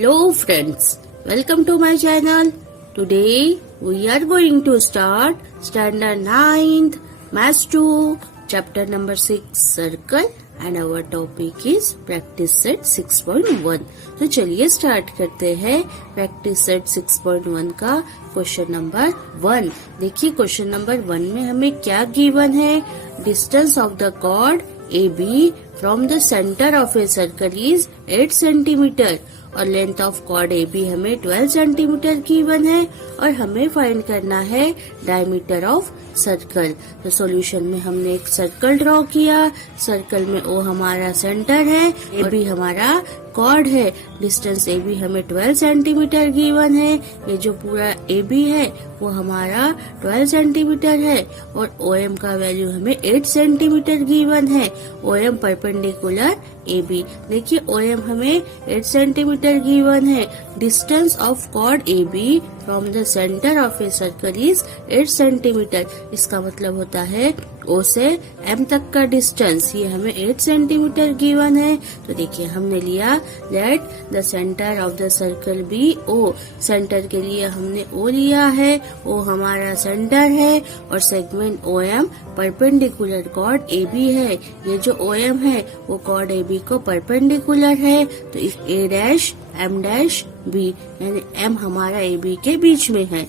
Hello friends, welcome to my channel. Today we are going to start standard 9th Maths 2 chapter number 6 circle and our topic is practice set 6.1. तो चलिए start करते हैं practice set 6.1 का question number 1। देखिए question number 1 में हमें क्या given है। Distance of the chord AB from the center of a circle is 8 centimetre और लेंथ ऑफ कॉर्ड AB हमें 12 सेंटीमीटर गिवन है और हमें फाइंड करना है डायमीटर ऑफ सर्कल। तो सॉल्यूशन में हमने एक सर्कल ड्रॉ किया। सर्कल में O हमारा सेंटर है, AB हमारा कॉर्ड है। डिस्टेंस AB हमें 12 सेंटीमीटर गिवन है। ये जो पूरा AB है वो हमारा 12 सेंटीमीटर है और OM का वैल्यू हमें 8 सेंटीमीटर गिवन है। OM perpendicular AB। देखिए OM हमें 8 सेंटीमीटर गिवन है। Distance of chord AB from the centre of a circle is 8 centimetre. इसका मतलब होता है O से M तक का डिस्टेंस, ये हमें 8 सेंटीमीटर गिवन है। तो देखिए हमने लिया let the centre of the circle be O। Centre के लिए हमने O लिया है, O हमारा सेंटर है और segment OM perpendicular chord AB है। ये जो OM है वो कॉर्ड AB को परपेंडिकुलर है। तो इस A dash M dash B यानी M हमारा AB के बीच में है।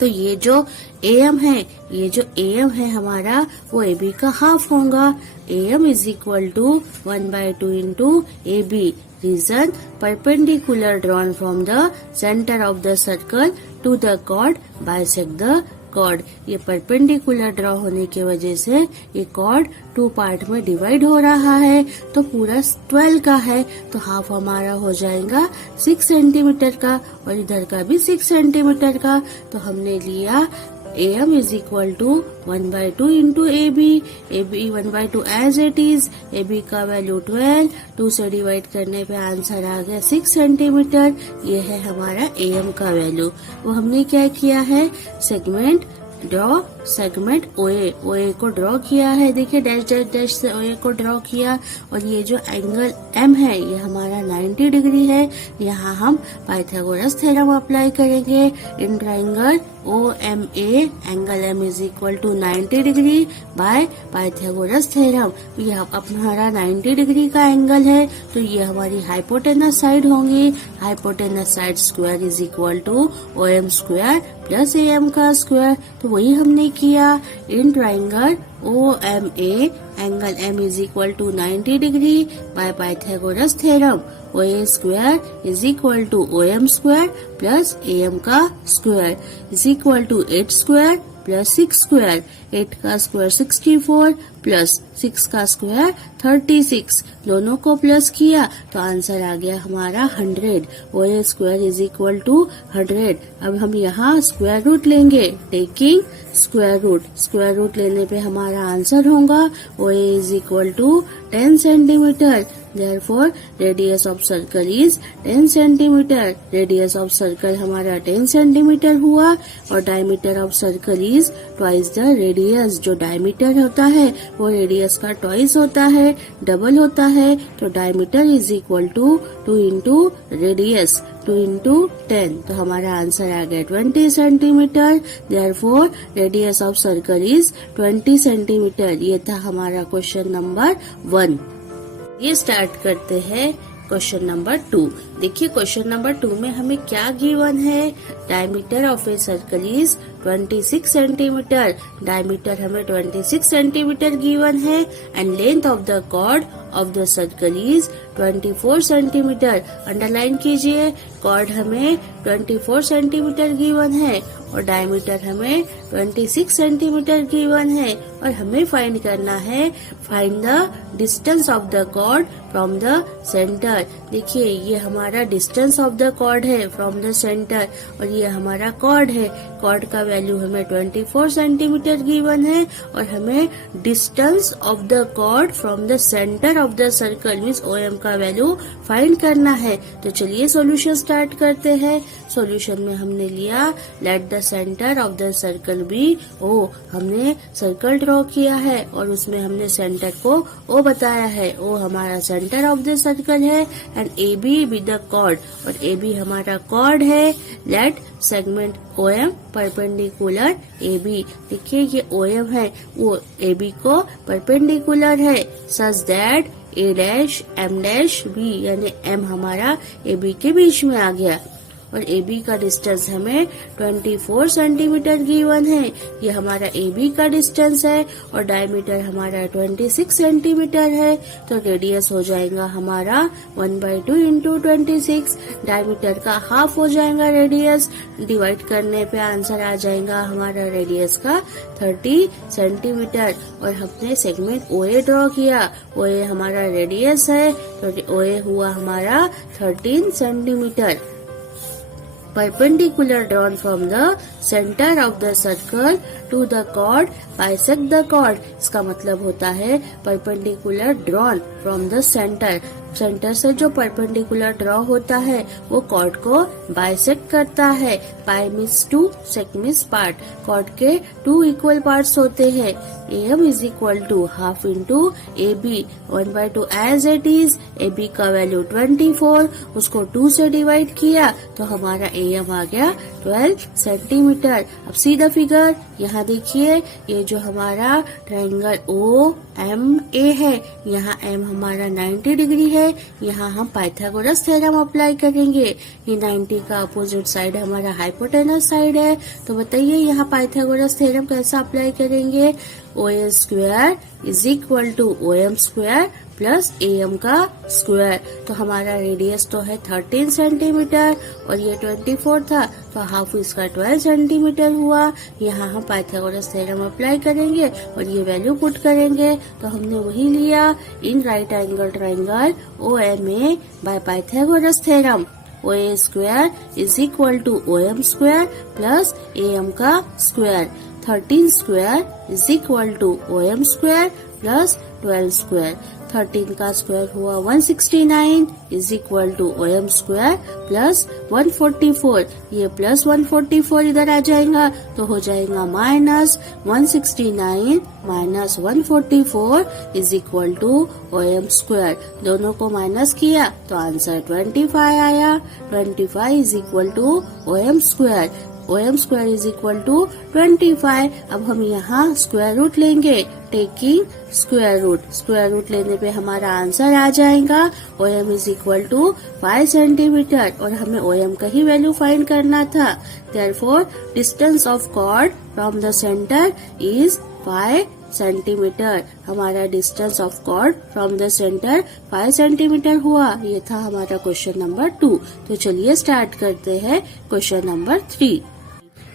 तो ये जो AM है हमारा वो AB का हाफ होगा। AM is equal to 1/2 into AB। Reason perpendicular drawn from the centre of the circle to the chord bisect the chord. ये परपेंडिकुलर ड्रॉ होने की वजह से ये कॉर्ड 2 पार्ट में डिवाइड हो रहा है। तो पूरा 12 का है तो हाफ हमारा हो जाएगा 6 सेंटीमीटर का और इधर का भी 6 सेंटीमीटर का। तो हमने लिया AM is equal to 1/2 into AB। AB 1/2 as it is. AB का वैल्यू 12, 2 से डिवाइड करने पे आंसर आ गया 6 सेंटीमीटर। ये है हमारा AM का वैल्यू। वो हमने क्या किया है, सेगमेंट OA को ड्रॉ किया है। देखिए डैश डैश डैश से OA को ड्रॉ किया और ये जो एंगल M है ये हमारा 90 डिग्री है। यहाँ हम पाइथागोरस थ्योरम अप्लाई करेंगे। In triangle OMA angle M is equal to 90 degree by Pythagoras theorem. यह हमारा 90 डिग्री का एंगल है तो ये हमारी हाइपोटेनस साइड होंगी। Hypotenuse side square is equal to OM square plus AM का स्क्वायर। तो वही हमने किया। In triangle OMA angle M is equal to 90 degree by Pythagoras theorem. OA square is equal to OM square plus AM का square is equal to 8 square plus 6 square. 8 का square 64 plus 6 का square 36। दोनों को plus किया तो answer आ गया हमारा 100। OA square is equal to 100। अब हम यहाँ स्क्वायर रूट लेंगे। टेकिंग स्क्वायर रूट लेने पे हमारा आंसर होगा OA is equal to 10 centimetre. Therefore, radius of circle is 10 centimetre. Radius of circle हमारा 10 सेंटीमीटर हुआ और diameter of circle is twice the radius. जो डायमीटर होता है वो रेडियस का ट्वाइस होता है, डबल होता है। तो diameter is equal to 2 into radius, 2 into 10। तो हमारा आंसर आ गया 20 centimetre. Therefore, radius of circle is 20 centimetre. ये था हमारा क्वेश्चन नंबर 1। ये स्टार्ट करते हैं क्वेश्चन नंबर 2। देखिए क्वेश्चन नंबर 2 में हमें क्या गिवन है। Diameter of a circle is 26 centimetre. Diameter हमें 26 सेंटीमीटर गिवन है and length of the chord of the circle is 24 centimetre. Underline कीजिए, कॉर्ड हमें 24 सेंटीमीटर गिवन है और डायमीटर हमें 26 सेंटीमीटर गिवन है और हमें फाइंड करना है the distance of the chord from the centre. देखिए ये हमारा डिस्टेंस ऑफ द कॉर्ड है फ्रॉम द सेंटर और ये हमारा कॉर्ड है। कॉर्ड का वैल्यू हमें 24 सेंटीमीटर गिवन है और हमें distance of the chord from the centre of the circle means OM का वैल्यू फाइंड करना है। तो चलिए सॉल्यूशन स्टार्ट करते हैं। सॉल्यूशन में हमने लिया let the centre of the circle be O। हमने सर्कल ड्रॉ किया है और उसमें हमने सेंटर को O बताया है। O हमारा सेंटर ऑफ द सर्कल है and AB with the the chord, और ए बी हमारा कॉर्ड है। Let segment O M perpendicular A B, देखिए ये ओ एम है वो ए बी को परपेंडिकुलर है, such that A dash M dash B, यानी एम हमारा ए बी के बीच में आ गया। और ए बी का डिस्टेंस हमें 24 सेंटीमीटर गिवन है, ये हमारा ए बी का डिस्टेंस है। और डायमीटर हमारा 26 सेंटीमीटर है, तो रेडियस हो जाएगा हमारा 1/2 इंटू 26, डायमीटर का हाफ हो जाएगा रेडियस, डिवाइड करने पे आंसर आ जाएगा हमारा रेडियस का 30 सेंटीमीटर। और हमने सेगमेंट ओ ए ड्रॉ किया, ओ ए हमारा रेडियस है, तो ओ ए हुआ हमारा 13 centimetre. Perpendicular drawn from the center of the circle to the chord, bisect the chord, इसका मतलब होता है perpendicular drawn from the center, centre से जो परपेंडिकुलर ड्रॉ होता है वो कॉर्ड को बाइसेक्ट करता है। Pi means 2, sec means part, chord के 2 इक्वल पार्ट्स होते हैं। A M is equal to half into A B, 1/2 as it is. A B का वैल्यू 24, उसको 2 से डिवाइड किया तो हमारा ए एम आ गया 12 सेंटीमीटर। अब सी द फिगर, यहाँ देखिए ये जो हमारा ट्रायंगल ओ एम ए है, यहाँ एम हमारा 90 डिग्री है, यहाँ हम पाइथागोरस थ्योरम अप्लाई करेंगे। ये 90 का अपोजिट साइड हमारा हाइपोटेनस साइड है, तो बताइए यहाँ पाइथागोरस थ्योरम कैसा अप्लाई करेंगे। O A square is equal to O M square plus A M का स्क्वायर, तो हमारा रेडियस तो है 13 सेंटीमीटर और ये 24 था, तो हाफ इसका 12 सेंटीमीटर हुआ। यहाँ हम पाइथागोरस थ्योरम अप्लाई करेंगे और ये वैल्यू पुट करेंगे, तो हमने वही लिया in right angle triangle O M A by Pythagoras theorem. O A square is equal to O M square plus A M का square, 13 square is equal to O M square plus 12 square. 13 का square हुआ 169 is equal to O M square plus 144, ये plus 144 इधर आ जाएगा तो हो जाएगा minus 169 minus 144 is equal to O M square. दोनों को माइनस किया तो आंसर 25 आया। 25 is equal to O M square, O M square is equal to 25। अब हम यहाँ स्क्वायर रूट लेंगे, टेकिंग स्क्वायर रूट लेने पे हमारा आंसर आ जाएगा O M is equal to 5 centimetre, और हमें ओ एम का ही वैल्यू फाइंड करना था। Therefore distance of chord from the centre is 5 centimetre. हमारा distance of chord from the centre 5 centimetre हुआ। ये था हमारा क्वेश्चन नंबर 2। तो चलिए स्टार्ट करते हैं क्वेश्चन नंबर 3।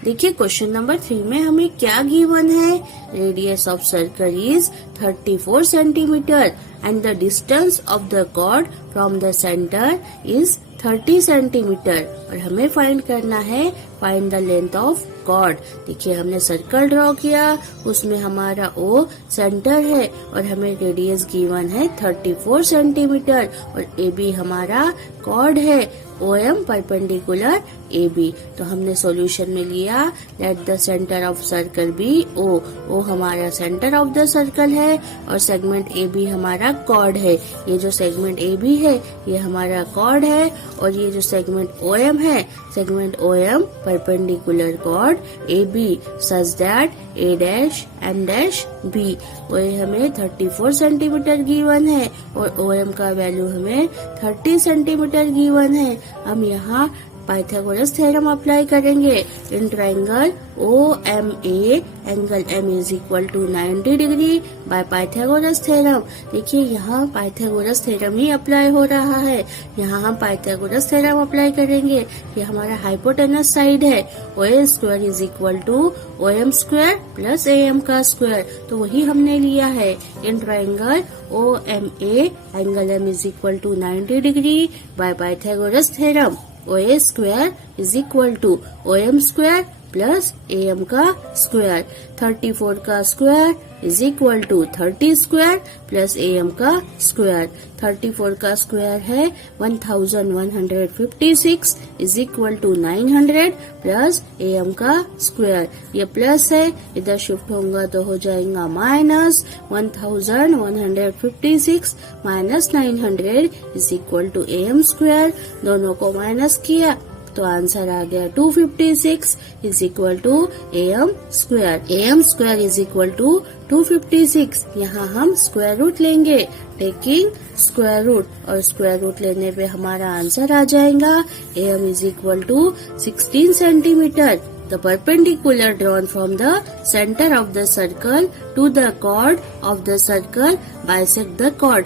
देखिए क्वेश्चन नंबर 3 में हमें क्या गिवन है। Radius of circle is 34 centimetre and the distance of the chord from the centre is 30 centimetre, और हमें फाइंड करना है find the length of chord. देखिए हमने सर्कल ड्रॉ किया, उसमें हमारा ओ सेंटर है और हमें रेडियस गिवन है 34 सेंटीमीटर, और ए बी हमारा कॉर्ड है, O M perpendicular A B. तो हमने सॉल्यूशन में लिया let the centre of circle be O हमारा सेंटर ऑफ द सर्कल है और सेगमेंट ए बी हमारा कॉर्ड है। ये जो सेगमेंट ए बी है ये हमारा कॉर्ड है, और ये जो सेगमेंट ओ एम है, segment O M perpendicular chord A B such that A dash M dash B. O A हमें 34 सेंटीमीटर गिवन है और ओ एम का वैल्यू हमें 30 सेंटीमीटर गिवन है। हम यहाँ पाइथागोरस थ्योरम अप्लाई करेंगे in triangle O M A, angle M is equal to 90 degree by Pythagoras theorem. देखिए यहाँ पाइथागोरस थ्योरम ही अप्लाई हो रहा है, यहाँ हम पाइथागोरस थ्योरम अप्लाई करेंगे। ये हमारा हाइपोटेनस साइड है, O A square is equal to O M square plus A M का स्क्वायर, तो वही हमने लिया है in triangle O M A, angle M is equal to 90 degree by Pythagoras theorem. O A square is equal to O M square plus AM का square. 34 का square is equal to 30 square plus AM का square. 34 का square है 1156 is equal to 900 plus AM का square. ये plus है, इधर shift होगा तो हो जाएगा minus. 1156 minus 900 is equal to AM square. दोनों को माइनस किया तो आंसर आ गया 256 is equal to AM square. AM square is equal to 256। यहाँ हम स्क्वायर रूट लेंगे, टेकिंग स्क्वायर रूट, और स्क्वायर रूट लेने पे हमारा आंसर आ जाएगा AM is equal to 16 centimetre. The perpendicular drawn from the center of the circle to the chord of the circle bisect the chord.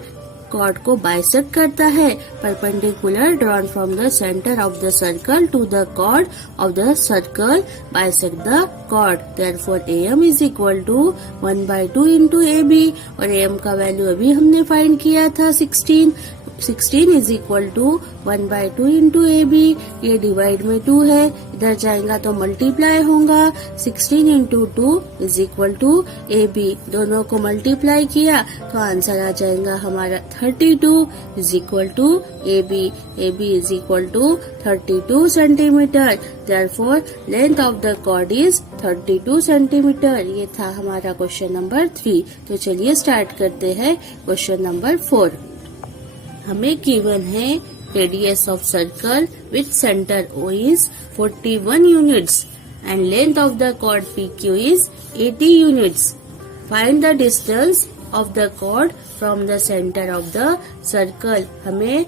Cord को bisect करता है। Perpendicular drawn from the centre of the circle to the chord of the circle bisect the cord. Therefore AM is equal to 1/2 into AB, और AM का value अभी हमने find किया था 16 is equal to 1/2 into AB। ये divide में 2 है, इधर जाएगा तो मल्टीप्लाई होगा। 16 into 2 is equal to AB। दोनों को मल्टीप्लाई किया तो आंसर आ जाएगा हमारा 32 is equal to AB। AB is equal to 32 centimetre. Therefore length of the chord is 32 centimetre. ये था हमारा क्वेश्चन नंबर 3। तो चलिए स्टार्ट करते हैं क्वेश्चन नंबर 4। हमें गिवन है radius of circle with centre O is 41 units and length of the chord PQ is 80 units. Find the distance of the chord from the center of the circle. हमें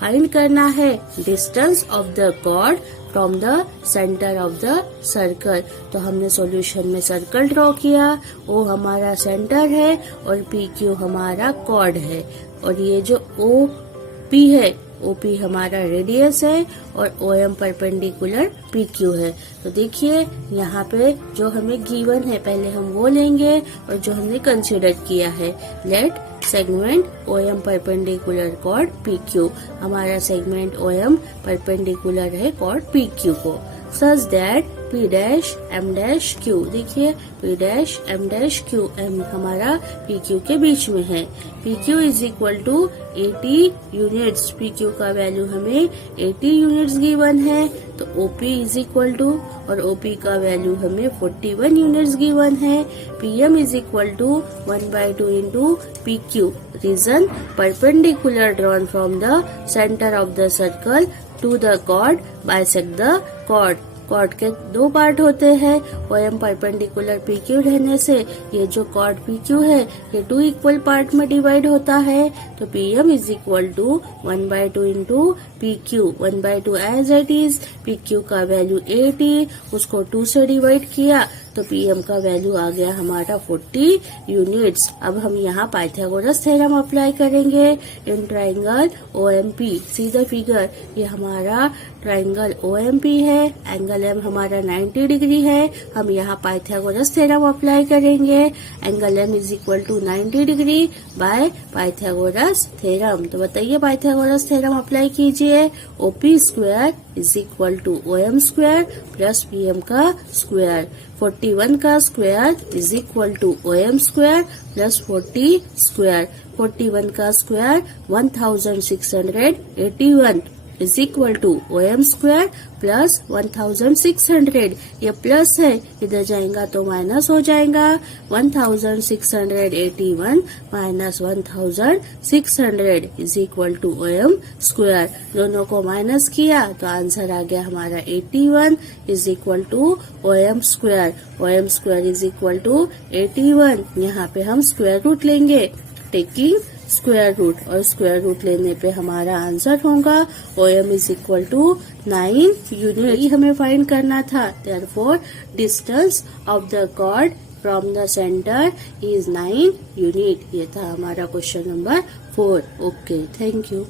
find करना है distance of the chord from the centre of the circle. तो हमने solution में circle draw किया, O हमारा centre है और PQ हमारा कॉर्ड है, और ये जो OP है, OP हमारा रेडियस है, और OM परपेंडिकुलर PQ है। तो देखिए यहाँ पे जो हमें गिवन है पहले हम वो लेंगे, और जो हमने कंसिडर किया है let segment OM perpendicular chord PQ। हमारा सेगमेंट OM परपेंडिकुलर है कॉर्ड PQ को, such that P dash M dash Q। देखिए P dash M dash Q, M हमारा PQ के बीच में है। PQ is equal to 80 units. PQ का वैल्यू हमें 80 यूनिट्स गिवन है। तो OP इज इक्वल टू, और OP का वैल्यू हमें 41 यूनिट्स गिवन है। PM is equal to 1/2 into PQ। Reason perpendicular drawn from the centre of the circle to the chord bisect the chord. Chord के 2 part होते हैं, OM perpendicular PQ रहने से ये जो कॉर्ड PQ है ये 2 इक्वल पार्ट में डिवाइड होता है। तो PM is equal to 1/2 into PQ। 1/2 as it is. PQ का वैल्यू 80, उसको 2 से डिवाइड किया तो PM का वैल्यू आ गया हमारा 40 यूनिट्स। अब हम यहाँ पाइथागोरस थ्योरम अप्लाई करेंगे in triangle OMP। See the figure, ये हमारा ट्राइंगल OMP है, एंगल M हमारा 90 डिग्री है। हम यहाँ पाइथागोरस थ्योरम अप्लाई करेंगे। Angle M is equal to 90 degree by Pythagoras theorem. तो बताइए पाइथागोरस थ्योरम अप्लाई कीजिए। OP square is equal to OM square plus PM का स्क्वायर। 41 का square is equal to OM square plus 40 square. 41 का square 1681 is equal to OM square plus 1600। ये plus है, इधर जाएगा तो माइनस हो जाएगा। 1681 minus 1600 is equal to OM square. दोनों को माइनस किया तो आंसर आ गया हमारा 81 is equal to OM square. OM square is equal to 81। यहाँ पे हम स्क्वायर रूट लेंगे, टेकिंग स्क्वायर रूट, और स्क्वायर रूट लेने पे हमारा आंसर होगा OM is equal to 9 unit. हमें फाइंड करना था। Therefore distance of the chord from the centre is 9 unit. ये था हमारा question number 4। Okay, thank you.